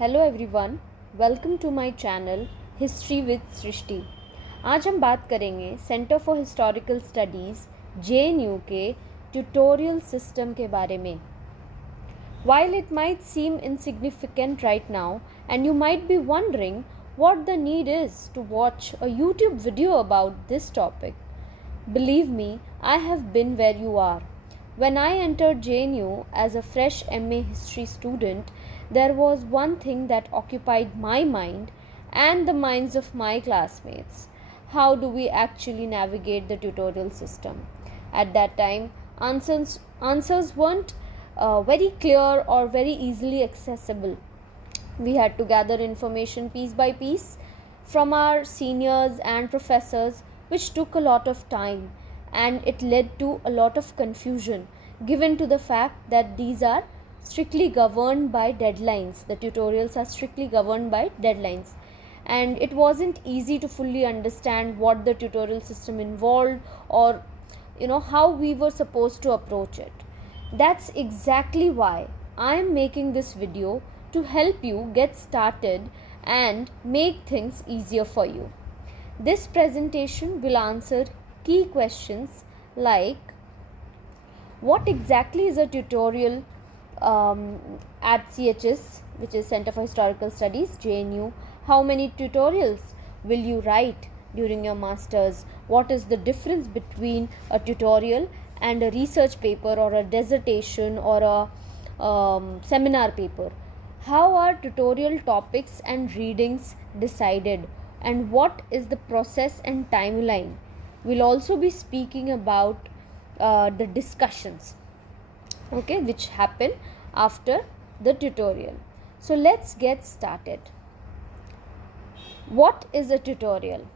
Hello everyone, welcome to my channel history with Srishti. आज हम बात करेंगे Centre for Historical Studies JNU के ट्यूटोरियल सिस्टम के बारे में। While it might seem insignificant right now and you might be wondering what the need is to watch a YouTube video about this topic, believe me, I have been where you are. When I entered JNU as a fresh MA history student, there was one thing that occupied my mind and the minds of my classmates. How do we actually navigate the tutorial system? At that time, answers weren't very clear or very easily accessible. We had to gather information piece by piece from our seniors and professors, which took a lot of time, and it led to a lot of confusion given to the fact that these are strictly governed by deadlines. The tutorials are strictly governed by deadlines, and it wasn't easy to fully understand what the tutorial system involved or how we were supposed to approach it. That's exactly why I am making this video, to help you get started and make things easier for you. This presentation will answer key questions like: what exactly is a tutorial at CHS, which is Center for Historical Studies, JNU? How many tutorials will you write during your masters? What is the difference between a tutorial and a research paper or a dissertation or a seminar paper? How are tutorial topics and readings decided, and what is the process and timeline? We'll also be speaking about the discussions, which happen after the tutorial. So let's get started. What is a tutorial?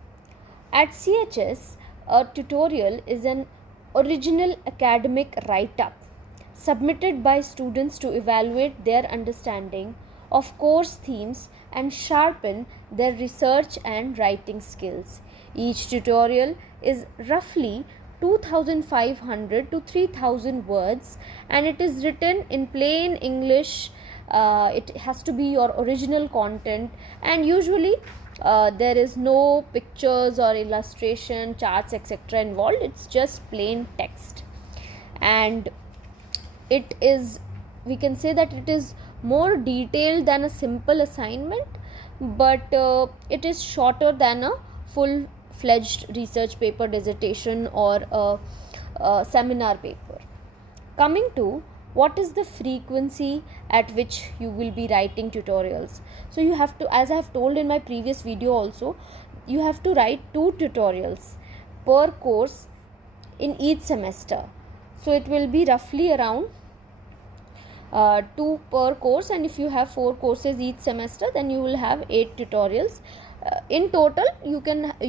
At CHS, a tutorial is an original academic write-up submitted by students to evaluate their understanding of course themes and sharpen their research and writing skills. Each tutorial is roughly 2500 to 3000 words, and it is written in plain English. It has to be your original content, and usually there is no pictures or illustration, charts, etc. involved. It's just plain text, and it is, we can say that it is more detailed than a simple assignment, but it is shorter than a full-fledged research paper, dissertation, or a seminar paper. Coming to what is the frequency at which you will be writing tutorials. So you have to, as I have told in my previous video also, you have to write 2 tutorials per course in each semester. So it will be roughly around 2 per course, and if you have 4 courses each semester, then you will have 8 tutorials. In total, you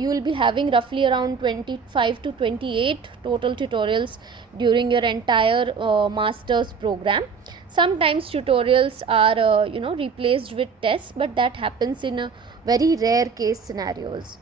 will be having roughly around 25 to 28 total tutorials during your entire master's program. Sometimes tutorials are replaced with tests, but that happens in a very rare case scenarios.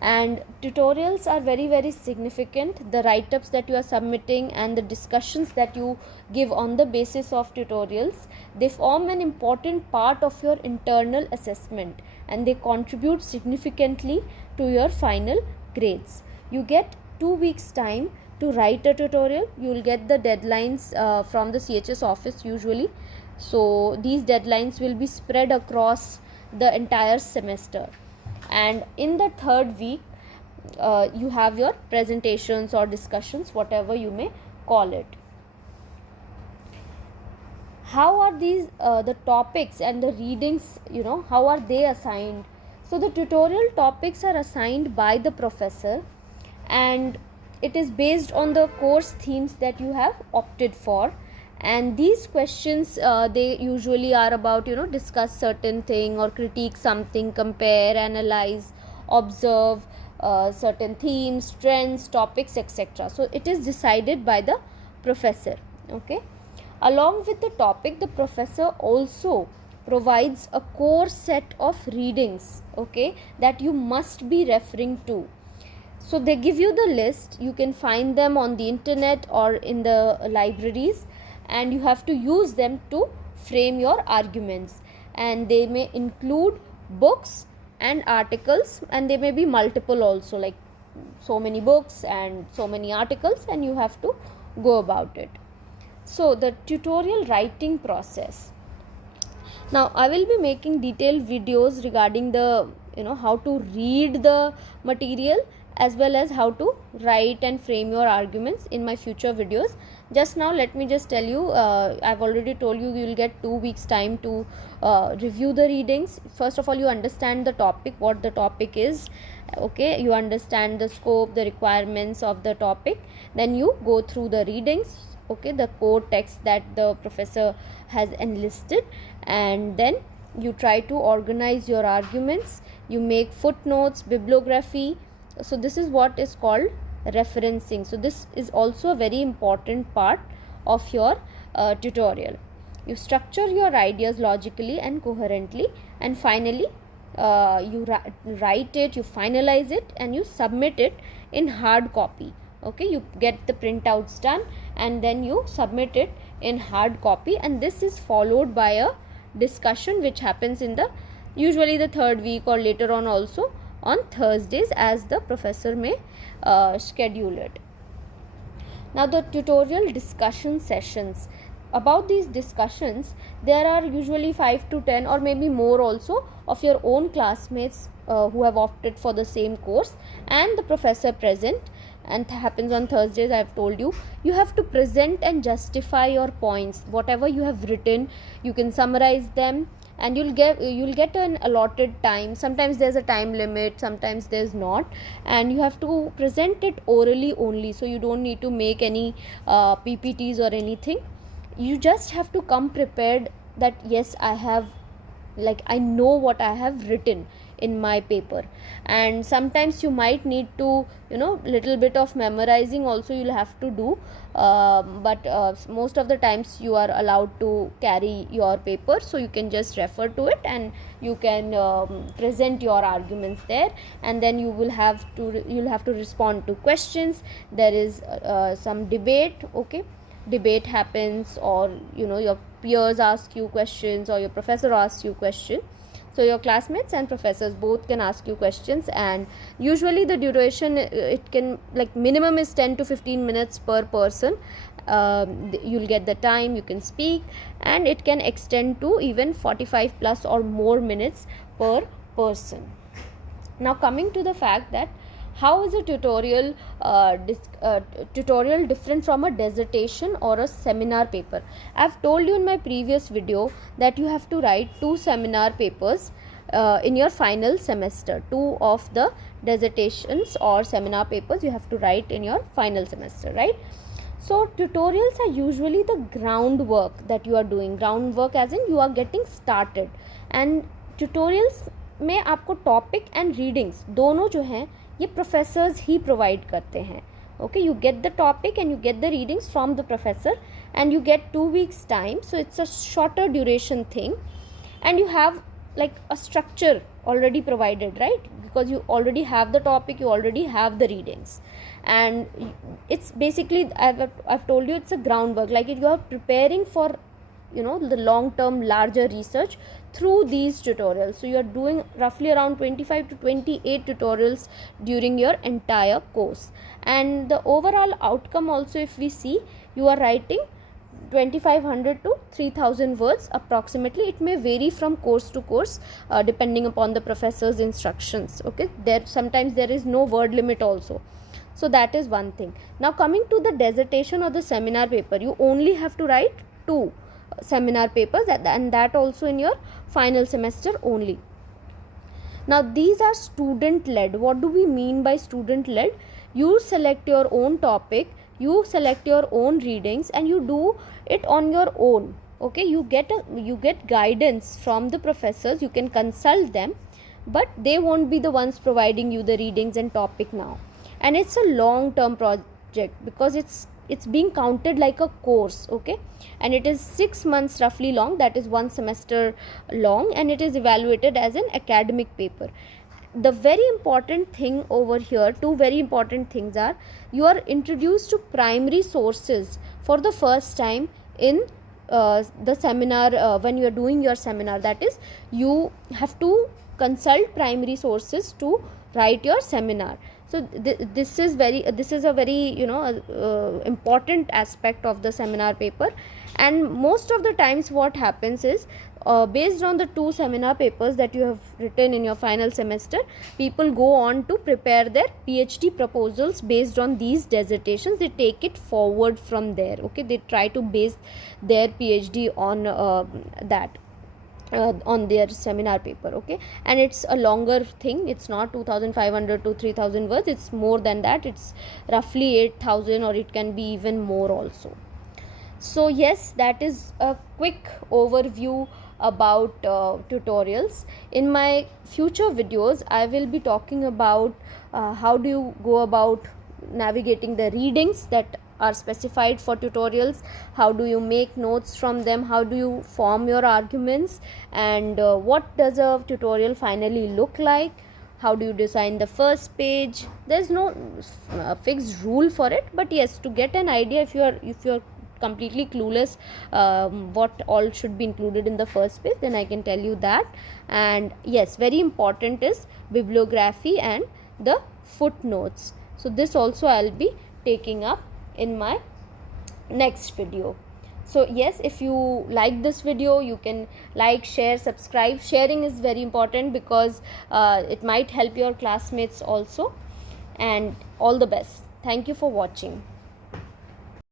And tutorials are very, very significant. The write-ups that you are submitting and the discussions that you give on the basis of tutorials, they form an important part of your internal assessment, and they contribute significantly to your final grades. You get 2 weeks time to write a tutorial. You will get the deadlines from the CHS office usually. So these deadlines will be spread across the entire semester, and in the 3rd week you have your presentations or discussions, whatever you may call it. How are these the topics and the readings, how are they assigned? So the tutorial topics are assigned by the professor, and it is based on the course themes that you have opted for. And these questions, they usually are about discuss certain thing or critique something, compare, analyze, observe certain themes, trends, topics, etc. So it is decided by the professor. Along with the topic, the professor also provides a core set of readings that you must be referring to. So they give you the list. You can find them on the internet or in the libraries, and you have to use them to frame your arguments. and they may include books and articles, and they may be multiple also, like so many books and so many articles, and you have to go about it. So the tutorial writing process. Now I will be making detailed videos regarding the how to read the material as well as how to write and frame your arguments in my future videos. Just now let me just tell you, I've already told you will get 2 weeks time to review the readings. First of all, you understand the topic, what the topic is, okay, you understand the scope, the requirements of the topic, then you go through the readings, okay, the core text that the professor has enlisted, and then you try to organize your arguments, you make footnotes, bibliography. So this is what is called referencing. So this is also a very important part of your tutorial. You structure your ideas logically and coherently, and finally you write it, you finalize it, and you submit it in hard copy. Okay, you get the printouts done and then you submit it in hard copy, and this is followed by a discussion which happens in the usually the third week or later on also on Thursdays, as the professor may schedule it. Now the tutorial discussion sessions. About these discussions, there are usually 5 to 10 or maybe more also of your own classmates who have opted for the same course, and the professor present, and happens on Thursdays. I have told you, you have to present and justify your points. Whatever you have written, you can summarize them, and you'll get an allotted time. Sometimes there's a time limit, sometimes there's not, and you have to present it orally only. So you don't need to make any PPTs or anything. You just have to come prepared that yes, I know what I have written in my paper. And sometimes you might need to little bit of memorizing also you'll have to do, but most of the times you are allowed to carry your paper, so you can just refer to it and you can present your arguments there, and then you'll have to respond to questions. There is some debate, okay, debate happens, or your peers ask you questions or your professor asks you questions. So your classmates and professors both can ask you questions, and usually the duration, it can, like, minimum is 10 to 15 minutes per person. You'll get the time, you can speak, and it can extend to even 45 plus or more minutes per person. Now coming to the fact that how is a tutorial different from a dissertation or a seminar paper? I've told you in my previous video that you have to write 2 seminar papers in your final semester. 2 of the dissertations or seminar papers you have to write in your final semester, right? So tutorials are usually the groundwork that you are doing. Groundwork as in you are getting started, and tutorials में आपको topic and readings दोनों जो हैं ये professors ही provide करते हैं. Okay, you get the topic and you get the readings from the professor, and you get 2 weeks time, so it's a shorter duration thing, and you have like a structure already provided, right? Because you already have the topic, you already have the readings, and it's basically, I've told you, it's a groundwork, like you are preparing for the long term larger research through these tutorials. So you are doing roughly around 25 to 28 tutorials during your entire course, and the overall outcome also, if we see, you are writing 2500 to 3000 words approximately. It may vary from course to course depending upon the professor's instructions. Okay, sometimes there is no word limit also. So that is one thing. Now coming to the dissertation or the seminar paper, you only have to write 2 seminar papers, and that also in your final semester only. Now these are student led. What do we mean by student led? You select your own topic, you select your own readings, and you do it on your own. Okay, you get guidance from the professors, you can consult them, but they won't be the ones providing you the readings and topic now. And it's a long term project because it's being counted like a course, okay, and it is 6 months roughly long, that is 1 semester long, and it is evaluated as an academic paper. The very important thing over here, 2 very important things are, you are introduced to primary sources for the first time in the seminar, when you are doing your seminar, that is, you have to consult primary sources to write your seminar. So this is a very important aspect of the seminar paper. And most of the times what happens is, based on the 2 seminar papers that you have written in your final semester, people go on to prepare their PhD proposals based on these dissertations. They take it forward from there. Okay, they try to base their PhD on that, on their seminar paper. Okay, and it's a longer thing. It's not 2500 to 3000 words, it's more than that. It's roughly 8000, or it can be even more also. So yes, that is a quick overview about tutorials. In my future videos, I will be talking about how do you go about navigating the readings that are specified for tutorials, how do you make notes from them, how do you form your arguments, and what does a tutorial finally look like, how do you design the first page. There's no fixed rule for it, but yes, to get an idea, if you're completely clueless what all should be included in the first page, then I can tell you that. And yes, very important is bibliography and the footnotes. So this also I'll be taking up in my next video. So yes, if you like this video, you can like, share, subscribe. Sharing is very important because it might help your classmates also. And all the best. Thank you for watching.